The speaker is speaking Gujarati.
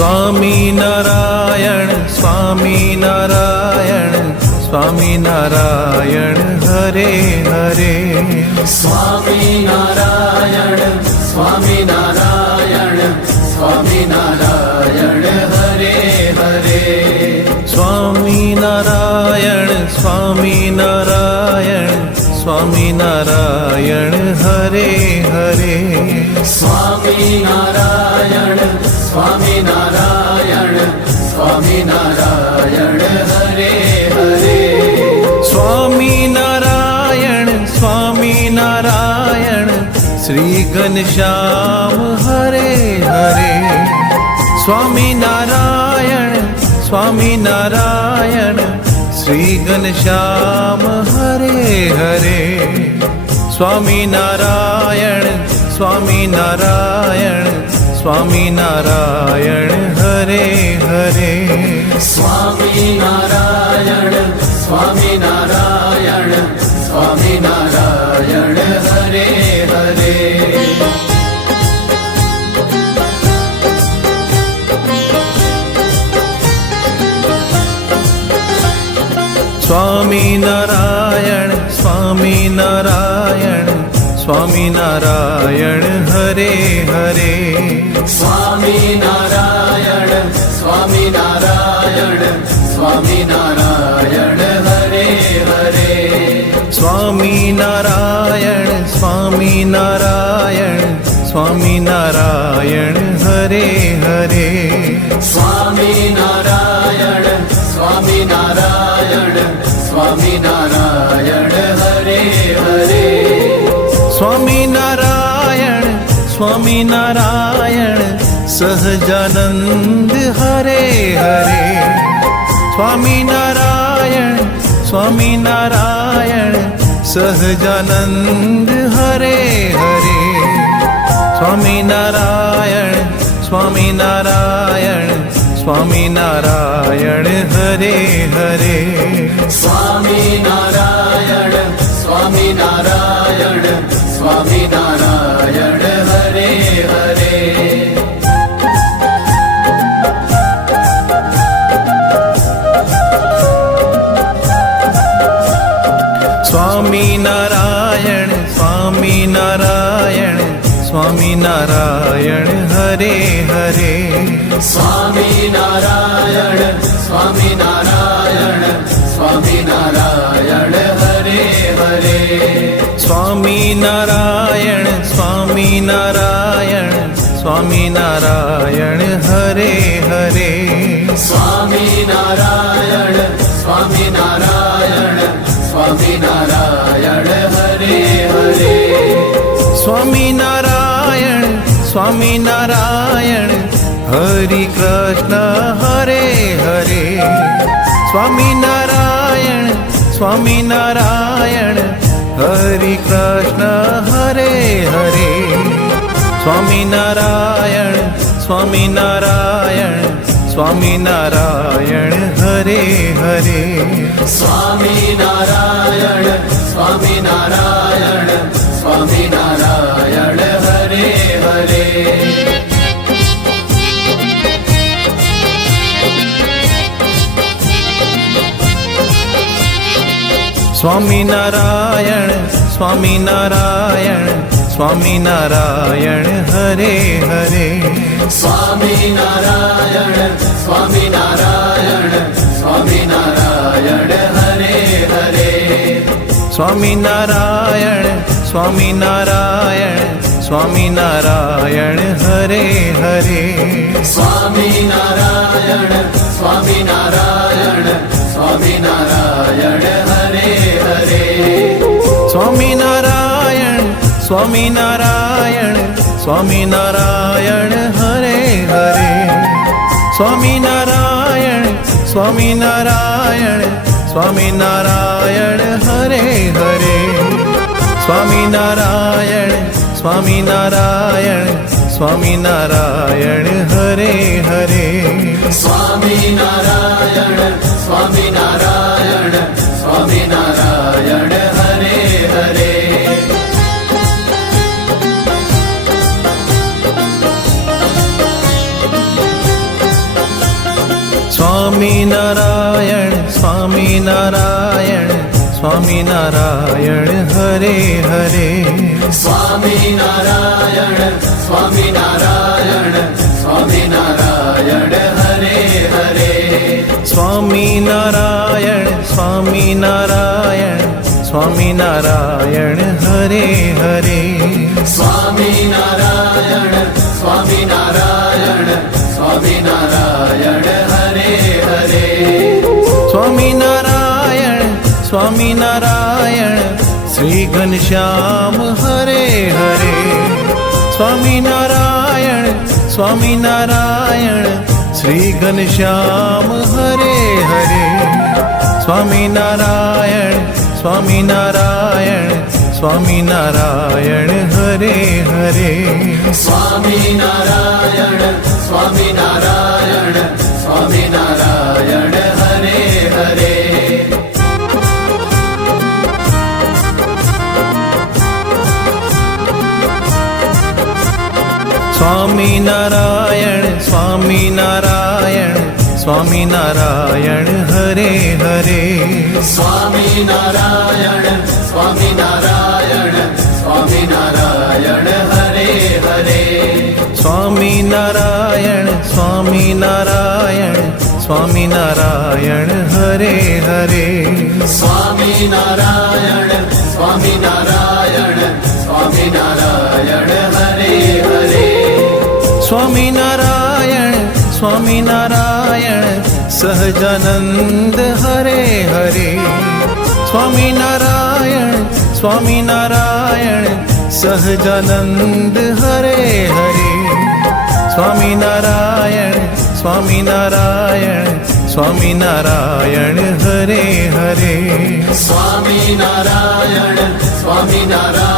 સ્વામિનારાયણ સ્વામિનારાયણ સ્વામિનારાયણ હરે હરે. સ્વામિનારાયણ સ્વામિનારાયણ સ્વામિનારાયણ હરે હરે. સ્વામિનારાયણ સ્વામિનારાયણ સ્વામિનારાયણ હરે હરે. સ્વામિનારાયણ સ્વામિનારાયણ સ્વામિનારાયણ હરે હરે. સ્વામિનારાયણ સ્વામિનારાયણ શ્રી ઘનશ્યામ હરે હરે. સ્વામિનારાયણ સ્વામિનારાયણ શ્રી ઘનશ્યામ હરે હરે. સ્વામિનારાયણ સ્વામિનારાયણ સ્વામિનારાયણ હરે હરે. સ્વામિનારાયણ સ્વામિનારાયણ સ્વામિનારાયણ હરે હરે. સ્વામિનારાયણ સ્વામિનારાયણ સ્વામિનારાયણ હરે હરે. સ્વામિનારાયણ સ્વામિનારાયણ સ્વામિનારાયણ હરે હરે. સ્વામિનારાયણ સ્વામિનારાયણ સ્વામિનારાયણ હરે હરે. સ્વામિનારાયણ સ્વામિનારાયણ સ્વામિનારાયણ હરે હરે. સ્વામિનારાયણ સ્વામિનારાયણ સહજાનંદ હરે હરે. સ્વામિનારાયણ સ્વામિનારાયણ સહજાનંદ હરે હરે. સ્વામિનારાયણ સ્વામિનારાયણ સ્વામિનારાયણ હરે હરે. સ્વામિનારાયણ સ્વામિનારાયણ સ્વામિનારાયણ હરે હરે. સ્વામિનારાયણ સ્વામિનારાયણ સ્વામિનારાયણ હરે હરે. સ્વામિનારાયણ સ્વામિનારાયણ સ્વામિનારાયણ હરે હરે. સ્વામિનારાયણ સ્વામિનારાયણ સ્વામિનારાયણ હરે હરે. સ્વામિનારાયણ સ્વામિનારાયણ સ્વામિનારાયણ હરે હરે. સ્વામિનારાયણ સ્વામિનારાયણ હરિ કૃષ્ણ હરે હરે. સ્વામિનારાયણ સ્વામિનારાયણ હરિ કૃષ્ણ હરે હરે. સ્વામિનારાયણ સ્વામિનારાયણ સ્વામિનારાયણ હરે હરે. સ્વામિનારાયણ સ્વામિનારાયણ સ્વામિનારાયણ હરે હરે. સ્વામિનારાયણ સ્વામિનારાયણ સ્વામિનારાયણ હરે હરે. સ્વામિનારાયણ સ્વામિનારાયણ સ્વામિનારાયણ હરે હરે. સ્વામિનારાયણ સ્વામિનારાયણ સ્વામિનારાયણ હરે હરે. સ્વામિનારાયણ સ્વામિનારાયણ સ્વામિનારાયણ હરે હરે. સ્વામિનારાયણ સ્વામિનારાયણ સ્વામિનારાયણ હરે હરે. સ્વામિનારાયણ સ્વામિનારાયણ સ્વામિનારાયણ હરે હરે. સ્વામિનારાયણ સ્વામિનારાયણ સ્વામિનારાયણ હરે હરે. સ્વામિનારાયણ સ્વામિનારાયણ સ્વામિનારાયણ હરે હરે. સ્વામિનારાયણ સ્વામિનારાયણ સ્વામિનારાયણ હરે હરે સ્વામિનારાયણ સ્વામિનારાયણ સ્વામિનારાયણ હરે હરે સ્વામિનારાયણ સ્વામિનારાયણ સ્વામિનારાયણ હરે હરે સ્વામિનારાયણ સ્વામિનારાયણ સ્વામિનારાયણ હરે હરે સ્વામિનારાયણ સ્વામિનારાયણ શ્રી ઘનશ્યામ હરે હરે સ્વામિનારાયણ સ્વામિનારાયણ શ્રી ઘનશ્યામ હરે હરે સ્વામિનારાયણ સ્વામિનારાયણ સ્વામિનારાયણ હરે હરે સ્વામિનારાયણ સ્વામિનારાયણ સ્વામિનારાયણ હરે હરે સ્વામિનારાયણ સ્વામિનારાયણ સ્વામિનારાયણ હરે હરે સ્વામિનારાયણ સ્વામિનારાયણ સ્વામિનારાયણ હરે હરે સ્વામિનારાયણ સ્વામિનારાયણ સ્વામિનારાયણ હરે હરે સ્વામિનારાયણ સ્વામિનારાયણ સ્વામિનારાયણ હરે હરે સ્વામિનારાયણ સ્વામિનારાયણ સહજાનંદ હરે હરે સ્વામિનારાયણ સ્વામિનારાયણ સહજાનંદ હરે હરે સ્વામિનારાયણ સ્વામિનારાયણ સ્વામિનારાયણ હરે હરે સ્વામિનારાયણ સ્વામિનારાયણ